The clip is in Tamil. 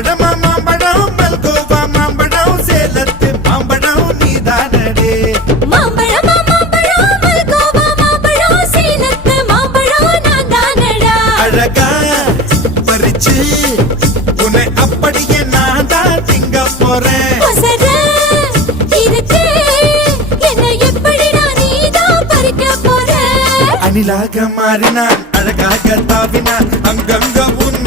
மாம்பழமா மாம்பழம் மல்கோவா மாம்பழம் சேலத்து மாம்பழம் நீதானடே மாம்பழமா மாம்பழம் மல்கோவா மாம்பழம் சேலத்து மாம்பழம் நான் தானடா அழகா பறிச்சு உன்னை அப்படியே நான் தான் திங்க போறேன் அணிலாக மாறினான் அழகாக தாவினான் அங்கங்க உன்